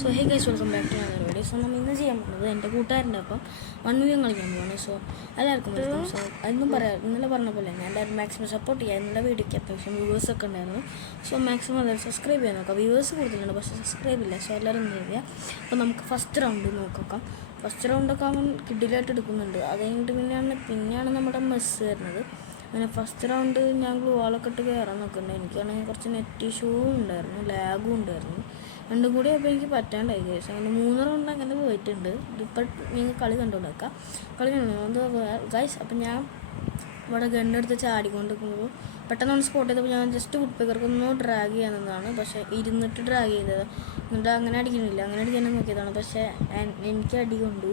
So hey guys, welcome back to another video. So നമ്മൾ ഇന്ന് ചെയ്യാൻ പോകുന്നത് എൻ്റെ കൂട്ടുകാരൻ്റെ ഒപ്പം 1v1 കളിക്കാൻ പോവാണ്. സോ എല്ലാവർക്കും വെൽക്കം. സോ അതൊന്നും പറയാം, ഇന്നലെ പറഞ്ഞ പോലെ ഞാൻ എല്ലാവരും മാക്സിമം സപ്പോർട്ട് ചെയ്യാം. ഇന്നലെ വീഡിയോയ്ക്ക് അത്യാവശ്യം വ്യൂവേഴ്സൊക്കെ ഉണ്ടായിരുന്നു. സോ മാക്സിമം എല്ലാവരും സബ്സ്ക്രൈബ് ചെയ്യാൻ നോക്കാം. വ്യൂവേഴ്സ് കൂടുതലുണ്ട്, പക്ഷേ സബ്സ്ക്രൈബ് ഇല്ല. സോ എല്ലാവരും എന്ത് ചെയ്യുക. അപ്പോൾ നമുക്ക് ഫസ്റ്റ് റൗണ്ട് നോക്കാം. ഫസ്റ്റ് റൗണ്ടൊക്കെ അവൻ കിഡിലായിട്ട് എടുക്കുന്നുണ്ട്. അത് കഴിഞ്ഞിട്ട് പിന്നെയാണ് നമ്മുടെ മെസ്സ് വരുന്നത്. അങ്ങനെ ഫസ്റ്റ് റൗണ്ട് ഞാൻ ഗ്ലൂവാളൊക്കെ ഇട്ട് കയറാൻ നോക്കുന്നുണ്ട്. എനിക്കാണെങ്കിൽ കുറച്ച് നെറ്റ് ഇഷ്യൂവും ഉണ്ടായിരുന്നു, ലാഗും ഉണ്ടായിരുന്നു. രണ്ടും കൂടി അപ്പോൾ എനിക്ക് പറ്റാണ്ടായി ഗൈസ്. അങ്ങനെ 3 റൗണ്ട് അങ്ങനെ പോയിട്ടുണ്ട്. ഇതിപ്പോൾ നിങ്ങൾ കളി കണ്ടുകൊടുക്കാം. കളി കണ്ടു ഗൈസ്. അപ്പം ഞാൻ ഇവിടെ ഗണ്ണെടുത്ത് ചാടിക്കൊണ്ടിരിക്കുമ്പോൾ പെട്ടെന്ന് സ്പോട്ട് ചെയ്തപ്പോൾ ഞാൻ ജസ്റ്റ് കുട്ടികൾക്കൊന്ന് ഡ്രാഗ് ചെയ്യാവുന്നതാണ്. പക്ഷേ ഇരുന്നിട്ട് ഡ്രാഗ് ചെയ്തത്, എന്നിട്ട് അങ്ങനെ അടിക്കുന്നില്ല. അങ്ങനെ അടിക്കാനും നോക്കിയതാണ്, പക്ഷേ എനിക്ക് അടി കൊണ്ടു.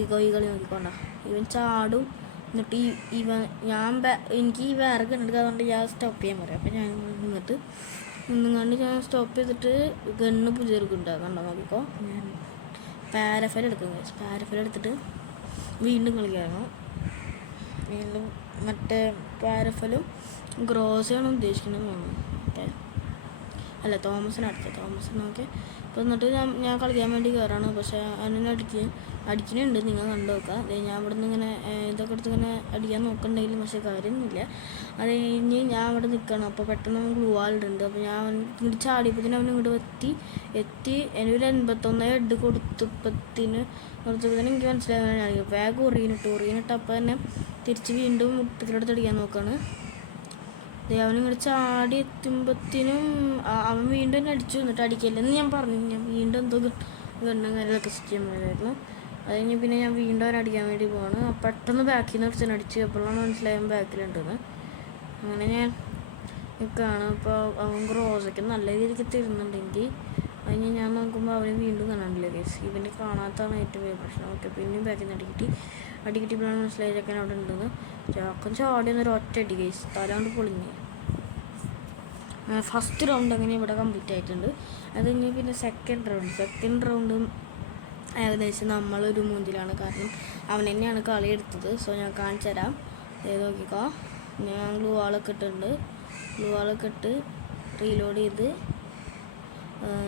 ഈ കളി നോക്കിക്കൊണ്ടാ ഇവൻ ചാടും. എന്നിട്ട് എനിക്ക് ഈ വേറെ ഗണ്ണെടുക്കുക, അതുകൊണ്ട് ഞാൻ സ്റ്റോപ്പ് ചെയ്യാൻ പറയാം. അപ്പം ഞാൻ നിന്നുകൊണ്ട് ഞാൻ സ്റ്റോപ്പ് ചെയ്തിട്ട് ഗണ്ണ് പുതിയർക്കുണ്ടാകും. കണ്ടോ നോക്കിക്കോ. ഞാൻ പാരഫൽ എടുക്കും. പാരഫൽ എടുത്തിട്ട് വീണ്ടും കളിക്കായിരുന്നു. വീണ്ടും മറ്റേ പാരഫലും ഗ്രോസയാണ് ഉദ്ദേശിക്കുന്നത്. മറ്റേ അല്ല, തോമസിനൊക്കെ അപ്പോൾ എന്നിട്ട് ഞാൻ കളിക്കാൻ വേണ്ടി കയറാണ്. പക്ഷേ അതിനെ അടിക്കുന്നുണ്ട്. നിങ്ങൾ കണ്ടു നോക്കാം. ഞാൻ ഇവിടെ നിന്ന് ഇങ്ങനെ ഇതൊക്കെ എടുത്ത് ഇങ്ങനെ അടിക്കാൻ നോക്കണ്ടെങ്കിലും പക്ഷേ കാര്യമൊന്നുമില്ല. അത് കഴിഞ്ഞ് ഞാൻ ഇവിടെ നിൽക്കണം. അപ്പോൾ പെട്ടെന്ന് ഗ്ലൂ വാളുണ്ട്. അപ്പോൾ ഞാൻ ഇങ്ങോട്ട് ചാടിയപ്പോഴത്തേന് അവൻ ഇങ്ങോട്ട് എത്തി എനിക്കൊരു 81 ഹെഡ് കൊടുത്തപ്പോഴത്തേന് എനിക്ക് മനസ്സിലാകാൻ വേഗം ഉറിയിനിട്ട് അപ്പോൾ തന്നെ തിരിച്ച് വീണ്ടും മുട്ടത്തിലെടുത്ത് അടിക്കാൻ നോക്കുകയാണ്. അവനിങ്ങോട്ട് ചാടി എത്തുമ്പോഴത്തേനും അവൻ വീണ്ടും എന്നെ അടിച്ചു. എന്നിട്ട് അടിക്കില്ലെന്ന് ഞാൻ പറഞ്ഞു. ഞാൻ വീണ്ടും എന്തോ ഗണ്ണും കാര്യങ്ങളൊക്കെ സെറ്റ് ചെയ്യാൻ വേണ്ടിയായിരുന്നു. അത് കഴിഞ്ഞ് പിന്നെ ഞാൻ വീണ്ടും അവൻ അടിക്കാൻ വേണ്ടി പോവാണ്. പെട്ടെന്ന് ബാക്കിൽ നിന്ന് ഒരുത്തൻ അടിച്ച്. എപ്പോഴാണ് മനസ്സിലായാൽ ബാക്കിലുണ്ടെന്ന്. അങ്ങനെ ഞാൻ നിൽക്കുകയാണ്. അപ്പോൾ അവൻ ഗ്രോസൊക്കെ നല്ല രീതിക്ക് തരുന്നുണ്ടെങ്കിൽ അതിന് ഞാൻ നോക്കുമ്പോൾ അവന് വീണ്ടും കാണാനില്ല കേസ്. ഇവൻ്റെ കാണാത്തതാണ് ഏറ്റവും വലിയ പ്രശ്നം. ഓക്കെ, പിന്നെയും ബാക്കിൽ നിന്ന് അടിക്കിട്ടിപ്പോഴാണ് മനസ്സിലായ ചക്കൻ അവിടെ ഉണ്ടെന്ന്. ചക്കൻ ചാടിയെന്നൊരു ഒറ്റ അടി കേസ്, തല കൊണ്ട് പൊളിഞ്ഞ്. ഫസ്റ്റ് റൗണ്ട് അങ്ങനെ ഇവിടെ കംപ്ലീറ്റ് ആയിട്ടുണ്ട്. അത് കഴിഞ്ഞ് പിന്നെ സെക്കൻഡ് റൗണ്ട് ഏകദേശം നമ്മളൊരു മൂന്നിലാണ്. കാരണം അവൻ തന്നെയാണ് കളി എടുത്തത്. സോ ഞാൻ കാണിച്ചു തരാം. നോക്കിക്കോ. ഞാൻ ഗ്ലൂ വാളൊക്കെ ഇട്ട് റീലോഡ് ചെയ്ത്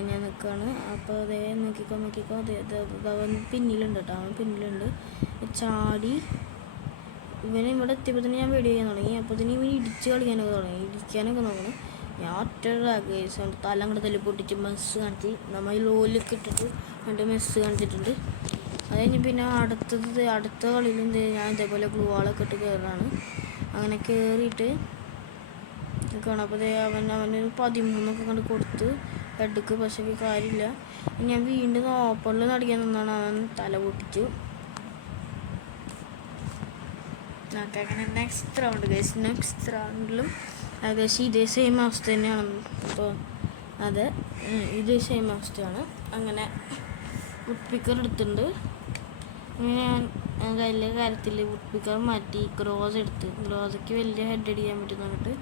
ഞാൻ നിൽക്കുകയാണ്. അപ്പോൾ അതേ നോക്കിക്കോ അവൻ പിന്നിലുണ്ട് കേട്ടോ. അവൻ പിന്നിലുണ്ട്. ചാടി ഇവനെ ഇവിടെ എത്തിയപ്പോൾ തന്നെ ഞാൻ വീഡിയോ ചെയ്യാൻ തുടങ്ങി. അപ്പോൾ തന്നെ ഇവൻ ഇടിക്കാനൊക്കെ നോക്കണം. ഞാൻ ഒറ്റ കേസുണ്ട്. തല അങ്ങോട്ട് തല്ലി പൊട്ടിച്ച് മെസ്സ് കാണിച്ച് നമ്മൾ ലോലൊക്കെ ഇട്ടിട്ട് രണ്ട് മെസ്സ് കാണിച്ചിട്ടുണ്ട്. അത് കഴിഞ്ഞ് പിന്നെ അടുത്ത കളിയിലും ഞാൻ ഇതേപോലെ ഗ്ലൂ വാളൊക്കെ ഇട്ട് കയറാണ്. അങ്ങനെ കയറിയിട്ട് നിൽക്കണം. അപ്പോൾ അവനൊരു 13 കണ്ട് കൊടുത്ത് ഹെഡ്ക്ക്. പക്ഷേ കാര്യമില്ല. ഞാൻ വീണ്ടും ഓപ്പണിൽ അടിക്കാൻ നിന്നാണ്. അവൻ തല പൊട്ടിച്ചു. അങ്ങനെ നെക്സ്റ്റ് റൗണ്ടിലും ഏകദേശം ഇതേ സെയിം അവസ്ഥ തന്നെയാണ്. അപ്പോൾ അത് ഇതേ സെയിം അവസ്ഥയാണ്. അങ്ങനെ വുഡ് പിക്കർ എടുത്തിട്ടുണ്ട്. അങ്ങനെ ഞാൻ വലിയ കാര്യത്തിൽ വുഡ് പിക്കർ മാറ്റി ഗ്രോസയ്ക്ക് വലിയ ഹെഡ് അടിക്കാൻ പറ്റുന്ന പറഞ്ഞിട്ട്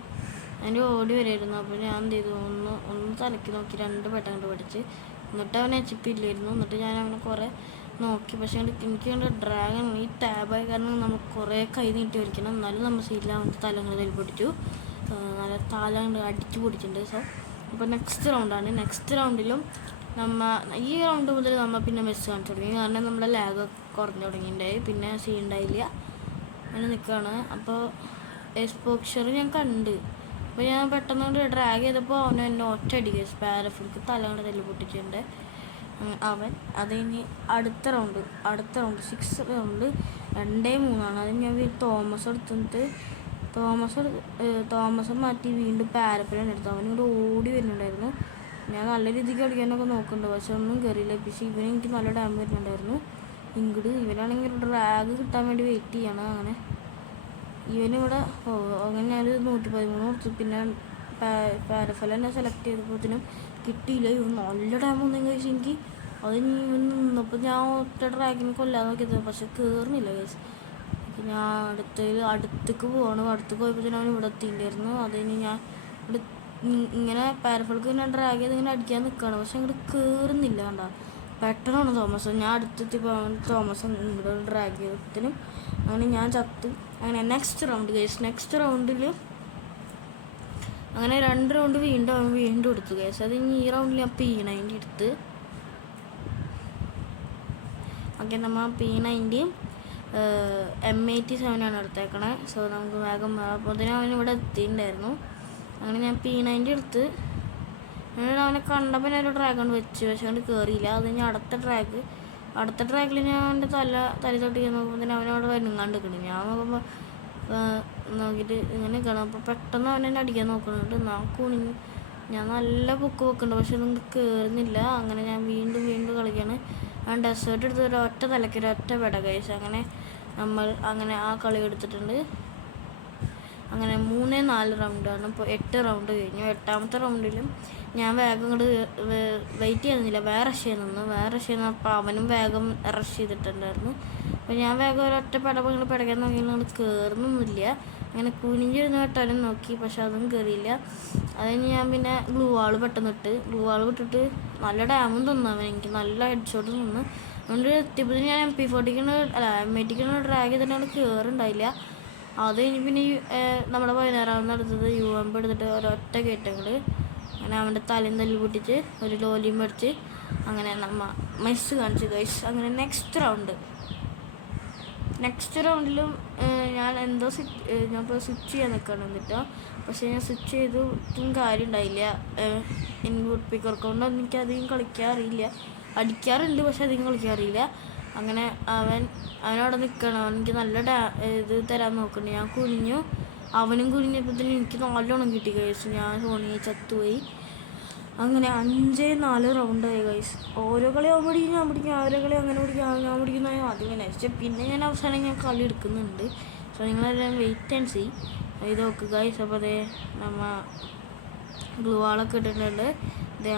അതിൻ്റെ ഓടി വരായിരുന്നു. അപ്പോൾ ഞാൻ എന്ത് ചെയ്തു, ഒന്ന് തലയ്ക്ക് നോക്കി 2 പെട്ടെന്ന് പഠിച്ച്. എന്നിട്ട് അവൻ എച്ചിപ്പില്ലായിരുന്നു. എന്നിട്ട് ഞാൻ അവനെ കുറേ നോക്കി. പക്ഷേ എനിക്ക് ഡ്രാഗൺ ഈ ടാബായ കാരണം നമ്മൾ കുറേ കൈ നീട്ടി വരയ്ക്കണം. എന്നാലും നമ്മൾ സീറ്റിൽ അവൻ്റെ തലങ്ങൾ തല്ലി പൊടിച്ചു. നല്ല തല അടിച്ചു പൊടിച്ചിട്ടുണ്ട്. സോ ഇപ്പോൾ നെക്സ്റ്റ് റൗണ്ടിലും ഈ റൗണ്ട് മുതൽ നമ്മൾ പിന്നെ മെസ്സ് കാണിച്ചു തുടങ്ങി. കാരണം നമ്മുടെ ലാഗ് കുറഞ്ഞു തുടങ്ങിയിട്ടുണ്ടായി. പിന്നെ സീൻ ഉണ്ടായില്ല. അങ്ങനെ നിൽക്കുകയാണ്. അപ്പോൾ എക്സ്പോഷർ ഞാൻ കണ്ട്. അപ്പോൾ ഞാൻ പെട്ടെന്ന് ഡ്രാഗ് ചെയ്തപ്പോൾ അവൻ എന്നെ ഒറ്റ അടിക്കുക. പാരഫിൽക്ക് തല കൊണ്ട് തല്ലി പൊട്ടിച്ചിട്ടുണ്ട് അവൻ. അത് കഴിഞ്ഞ് അടുത്ത റൗണ്ട് 6 റൗണ്ട് 2-3 അത് ഞാൻ തോമസ് എടുത്തിട്ട് തോമസ് മാറ്റി വീണ്ടും പാരഫിലാണ് എടുത്തു. അവനിങ്ങോട്ട് ഓടി വരുന്നുണ്ടായിരുന്നു. ഞാൻ നല്ല രീതിക്ക് അടിക്കാനൊക്കെ നോക്കുന്നുണ്ട്, പക്ഷെ ഒന്നും കയറിയില്ല. പക്ഷേ എനിക്ക് നല്ല ഡാമേജ് വരുന്നുണ്ടായിരുന്നു. ഇവനാണെങ്കിൽ ഡ്രാഗ് കിട്ടാൻ വേണ്ടി വെയിറ്റ് ചെയ്യണം. അങ്ങനെ ഇവനിവിടെ അങ്ങനെ ഞാനൊരു 113 കൊടുത്തു. പിന്നെ പാരഫൽ തന്നെ സെലക്ട് ചെയ്തപ്പോഴത്തേനും കിട്ടിയില്ല. ഇവൻ നല്ല ഡാമേജ് ഒന്നും കഴിച്ചു എനിക്ക്. അത് ഇവൻ നിന്നപ്പോൾ ഞാൻ ഒറ്റ ഡ്രാഗിനെ കൊല്ലാൻ നോക്കിയത്, പക്ഷെ കയറുന്നില്ല കേസ്. ഞാൻ അടുത്തേക്ക് പോയപ്പോഴത്തേനും അവൻ ഇവിടെ എത്തിയിട്ടുണ്ടായിരുന്നു. അത് കഴിഞ്ഞ് ഞാൻ ഇവിടെ ഇങ്ങനെ പാരഫൾക്ക് ഇങ്ങനെ ഡ്രാഗ് ചെയ്ത് ഇങ്ങനെ അടിക്കാൻ നിൽക്കുകയാണ്. പക്ഷെ അങ്ങോട്ട് കയറുന്നില്ല. കണ്ട പെട്ടെന്നാണ് തോമസ്. ഞാൻ അടുത്തെത്തിയപ്പോൾ തോമസ് ഇവിടെ ഡ്രാഗ് ചെയ്തപ്പോഴത്തേനും അങ്ങനെ ഞാൻ ചത്ത്. അങ്ങനെ നെക്സ്റ്റ് റൗണ്ടിൽ അങ്ങനെ 2 റൗണ്ട് വീണ്ടും എടുത്തു കേസ്. അത് ഈ റൗണ്ടിൽ ഞാൻ P90 എടുത്ത് ഓക്കെ, നമ്മൾ P90 M87 എടുത്തേക്കണേ. സോ നമുക്ക് വേഗം അപ്പോൾ അതിന് അവനിവിടെ എത്തിയിട്ടുണ്ടായിരുന്നു. അങ്ങനെ ഞാൻ P90 എടുത്ത് അവനെ കണ്ടപ്പോൾ ഞാൻ ഒരു ഡ്രാഗ് കൊണ്ട് വെച്ച്, പക്ഷെ കൊണ്ട് കയറിയില്ല. അത് ഞാൻ അടുത്ത ട്രാക്കിൽ ഞാൻ അവൻ്റെ തലി തൊട്ടി നോക്കുമ്പോൾ തന്നെ അവനവിടെ വരുങ്ങാണ്ട് നിൽക്കണം. ഞാൻ നോക്കുമ്പോൾ നോക്കിയിട്ട് ഇങ്ങനെ കാണാം. അപ്പോൾ പെട്ടെന്ന് അവനെന്നെ അടിക്കാൻ നോക്കുന്നുണ്ട്. ഞാൻ നല്ല പൊക്ക് വെക്കുന്നുണ്ട്, പക്ഷെ ഒന്നും കയറുന്നില്ല. അങ്ങനെ ഞാൻ വീണ്ടും കളിക്കുകയാണ്. ഞാൻ ഡെസേർട്ട് എടുത്ത് ഒരൊറ്റ തലയ്ക്ക് ഒരൊറ്റ പെട കഴിച്ചു. അങ്ങനെ ആ കളി എടുത്തിട്ടുണ്ട്. അങ്ങനെ 3-4 റൗണ്ടാണ്. ഇപ്പോൾ 8 റൗണ്ട് കഴിഞ്ഞു. 8ാമത്തെ റൗണ്ടിലും ഞാൻ വേഗം ഇങ്ങോട്ട് വെയിറ്റ് ചെയ്യുന്നില്ല, വേറെ റഷ് ചെയ്യുന്നപ്പോൾ അവനും വേഗം റഷ് ചെയ്തിട്ടുണ്ടായിരുന്നു. അപ്പോൾ ഞാൻ വേഗം ഒരൊറ്റ പിടയ്ക്കാൻ നോക്കിയാൽ അങ്ങോട്ട് കയറുന്നൊന്നുമില്ല. അങ്ങനെ കുനിഞ്ഞിരുന്ന് വെട്ടാനും നോക്കി, പക്ഷെ അതും കയറിയില്ല. അതിന് ഞാൻ പിന്നെ ഗ്ലൂ വാൾ വിട്ടിട്ട് നല്ല ഡാമും തന്നു അവൻ. എനിക്ക് നല്ല ഹെഡ് ഷോട്ട് തന്നു. അതുകൊണ്ട് എത്തിയപ്പോൾ ഞാൻ M80 ഡ്രാഗ് ചെയ്തിട്ട് അവിടെ കയറുണ്ടായില്ല. അത് കഴിഞ്ഞ് പിന്നെ നമ്മുടെ 16ാമത് എടുത്തത് UMP എടുത്തിട്ട് ഒരൊറ്റ കയറ്റങ്ങൾ. അങ്ങനെ അവൻ്റെ തലയും തല്ലി പൊട്ടിച്ച് ഒരു ലോലിയും പഠിച്ച് അങ്ങനെ മെസ്സ് കാണിച്ചു ഗൈസ്. അങ്ങനെ നെക്സ്റ്റ് റൗണ്ടിലും ഞാൻ ഞാനിപ്പോൾ സ്വിച്ച് ചെയ്യാൻ നിൽക്കണം എന്നിട്ടോ, പക്ഷേ ഞാൻ സ്വിച്ച് ചെയ്തിട്ടും കാര്യം ഉണ്ടായില്ല. ഇൻപുട്ട് പിക്കർ കൊണ്ട് എനിക്കധികം കളിക്കാൻ അറിയില്ല. അടിക്കാറുണ്ട്, പക്ഷെ അധികം കളിക്കാൻ അറിയില്ല. അങ്ങനെ അവനവിടെ നിൽക്കണം. എനിക്ക് നല്ല ഇത് തരാൻ നോക്കുന്നുണ്ട്. ഞാൻ അവനും കുനിഞ്ഞപ്പോൾ തന്നെ എനിക്ക് നല്ലോണം കിട്ടി ഗൈസ്. ഞാൻ ചത്തുപോയി. അങ്ങനെ 5-4 റൗണ്ടായി ഗൈസ്. ഓരോ കളി അവൻ പിടിക്കും, ഞാൻ പിടിക്കും, ഓരോ കളി അങ്ങനെ പിടിക്കും, ഞാൻ പിടിക്കുന്ന ആദ്യം പക്ഷേ പിന്നെ ഞാൻ അവസാനം കളി എടുക്കുന്നുണ്ട്. സോ നിങ്ങളെല്ലാം വെയിറ്റ് ആൻഡ് സീ. ഇത് നോക്കുക ഗൈസ്. അപ്പോൾ അതേ ഗ്ലൂ വാളൊക്കെ ഇട്ടിട്ടുണ്ട്.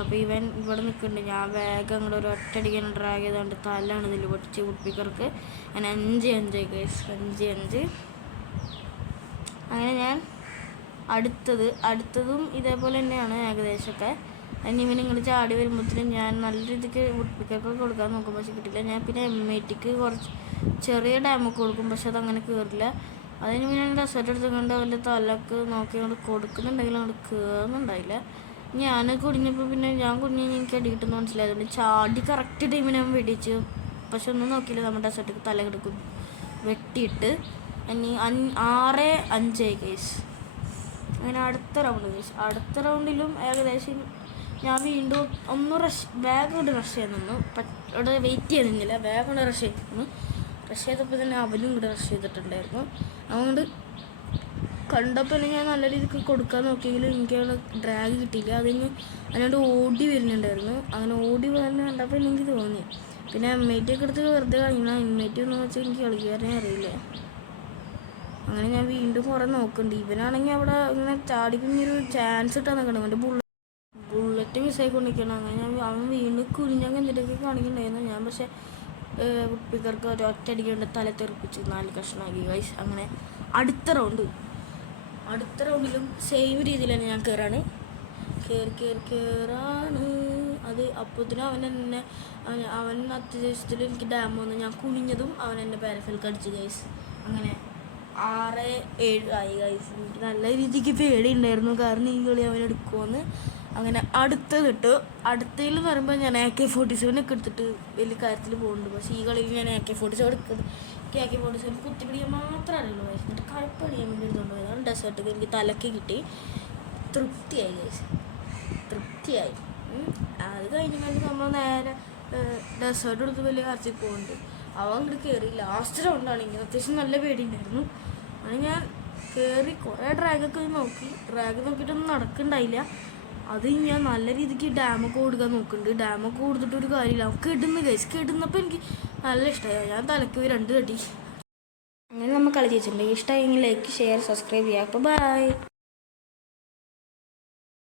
അപ്പോൾ ഇവൻ ഇവിടെ നിൽക്കുന്നുണ്ട്. ഞാൻ വേഗം അങ്ങോട്ട് ഒരു ഒറ്റയടിക്കാൻ ഡ്രാഗ് ചെയ്തുകൊണ്ട് തല്ലാണ് ഇതിൽ പൊട്ടിച്ച് കുട്ടിക്കർക്ക്. ഞാൻ 5-5 ഗൈസ്, 5-5. അങ്ങനെ ഞാൻ അടുത്തതും ഇതേപോലെ തന്നെയാണ് ഏകദേശമൊക്കെ. അതിന് ഇവൻ ഇങ്ങോട്ട് ചാടി വരുമ്പോഴത്തേനും ഞാൻ നല്ല രീതിക്ക് കുട്ടിക്കർക്ക് കൊടുക്കാൻ നോക്കും, പക്ഷെ കിട്ടില്ല. ഞാൻ പിന്നെ M80 കുറച്ച് ചെറിയ ഡാമൊക്കെ കൊടുക്കും, പക്ഷെ അതങ്ങനെ കയറില്ല. അതിന് പിന്നെ ഡെസേർട്ട് എടുത്തുകൊണ്ട് അവൻ്റെ തലക്ക് നോക്കി അങ്ങോട്ട് കൊടുക്കുന്നുണ്ടെങ്കിലും അങ്ങോട്ട് കയറുന്നുണ്ടായില്ല. ഞാൻ കുടിഞ്ഞപ്പോൾ പിന്നെ ഞാൻ കുടിഞ്ഞ് എനിക്ക് അടി കിട്ടുന്ന മനസ്സിലായതുകൊണ്ട് ചാടി കറക്റ്റ് ടൈമിന് അവൻ വെടിച്ച്, പക്ഷെ ഒന്നും നോക്കിയില്ല. നമ്മുടെ ഡെസേർട്ട് തല കിടക്കും വെട്ടിയിട്ട്. ഇനി 6-5 കേസ്. അങ്ങനെ അടുത്ത റൗണ്ടിലും ഏകദേശം ഞാൻ വീണ്ടും വേഗം കൊണ്ട് റഷ് ചെയ്യാൻ നിന്നു. അവിടെ വെയിറ്റ് ചെയ്യുന്നില്ല, വേഗം കൊണ്ട് റഷ് ചെയ്തപ്പോൾ തന്നെ അവനും ഇവിടെ റഷ് ചെയ്തിട്ടുണ്ടായിരുന്നു. അതുകൊണ്ട് കണ്ടപ്പോൾ ഞാൻ നല്ല രീതിക്ക് കൊടുക്കാൻ നോക്കിയെങ്കിലും എനിക്ക് ഡ്രാഗ് കിട്ടിയില്ല. അതിനോട് ഓടി വരുന്നുണ്ടായിരുന്നു. അങ്ങനെ ഓടി വരുന്ന കണ്ടപ്പോൾ എനിക്ക് തോന്നി. പിന്നെ M80 ഒക്കെ എടുത്ത് വെറുതെ കളിക്കണം. M80 ഒന്നും വെച്ചാൽ എനിക്ക് കളിക്കാനേ അറിയില്ല. അങ്ങനെ ഞാൻ വീണ്ടും കുറേ നോക്കുന്നുണ്ട്. ഇവനാണെങ്കിൽ അവിടെ ഇങ്ങനെ ചാടിക്കുന്നൊരു ചാൻസ് ഇട്ടാൽ നിൽക്കണം. എൻ്റെ ബുള്ളറ്റ് മിസ്സായിക്കൊണ്ടിരിക്കണം. അങ്ങനെ അവൻ വീണ്ടും കുനിഞ്ഞാൽ എന്തിട്ടൊക്കെ കാണിക്കുന്നുണ്ടായിരുന്നു. ഞാൻ പക്ഷേ കുട്ടിക്കർക്ക് ഒറ്റയടിക്കൊണ്ട് തല തെറിപ്പിച്ച് 4 കഷ്ണമാക്കി ഗൈസ്. അങ്ങനെ അടുത്ത റൗണ്ടിലും സെയിം രീതിയിൽ തന്നെ ഞാൻ കയറാണ്. അത് അപ്പോഴത്തേനും അവൻ അത്യാവശ്യത്തിൽ എനിക്ക് ഡാം വന്നു. ഞാൻ കുനിഞ്ഞതും അവൻ എൻ്റെ പാരഫിൽക്ക് അടിച്ചു ഗൈസ്. അങ്ങനെ 6-7 ആയി ഗൈസ്. എനിക്ക് നല്ല രീതിക്ക് പേടിയുണ്ടായിരുന്നു, കാരണം ഈ കളി അവൻ എടുക്കുമെന്ന്. അങ്ങനെ അടുത്തതിൽ എന്ന് പറയുമ്പോൾ ഞാൻ AK-47 ഒക്കെ എടുത്തിട്ട് വലിയ കാര്യത്തിൽ പോകുന്നുണ്ട്. പക്ഷേ ഈ കളിയിൽ ഞാൻ AK-47 എടുക്കുന്നത് AK-47 കുത്തിപ്പിടിക്കാൻ മാത്രമേ അറിയുള്ളൂ ഗൈസ്. എന്നിട്ട് കഴപ്പടിയാൻ വേണ്ടി എടുത്തുകൊണ്ട് പോയതാണ്. ഡെസേർട്ട് എനിക്ക് തലക്ക് കിട്ടി. തൃപ്തിയായി ഗൈസ്, തൃപ്തിയായി. അത് കഴിഞ്ഞിട്ട് നമ്മൾ നേരെ ഡെസേർട്ട് എടുത്ത് വലിയ കാര്യത്തിൽ പോകുന്നുണ്ട്. അവൻ അങ്ങോട്ട് കയറി. ലാസ്റ്റ് റൗണ്ടാണെങ്കിൽ അത്യാവശ്യം നല്ല പേടിയുണ്ടായിരുന്നു. അത് ഞാൻ കയറി കുറേ ഡ്രാഗൊക്കെ നോക്കിയിട്ടൊന്നും നടക്കുന്നുണ്ടായില്ല. അത് ഞാൻ നല്ല രീതിക്ക് ഡാമൊക്കെ കൊടുക്കാൻ നോക്കുന്നുണ്ട്. ഡാമൊക്കെ കൊടുത്തിട്ടൊരു കാര്യമില്ല. കിടുന്നപ്പോൾ എനിക്ക് നല്ല ഇഷ്ടമായി. ഞാൻ തലക്ക് 2 തട്ടി. അങ്ങനെ നമ്മൾ കളി ജയിച്ചിട്ടുണ്ട്. ഇഷ്ടമായെങ്കിൽ ലൈക്ക്, ഷെയർ, സബ്സ്ക്രൈബ് ചെയ്യുക. അപ്പോൾ ബൈ.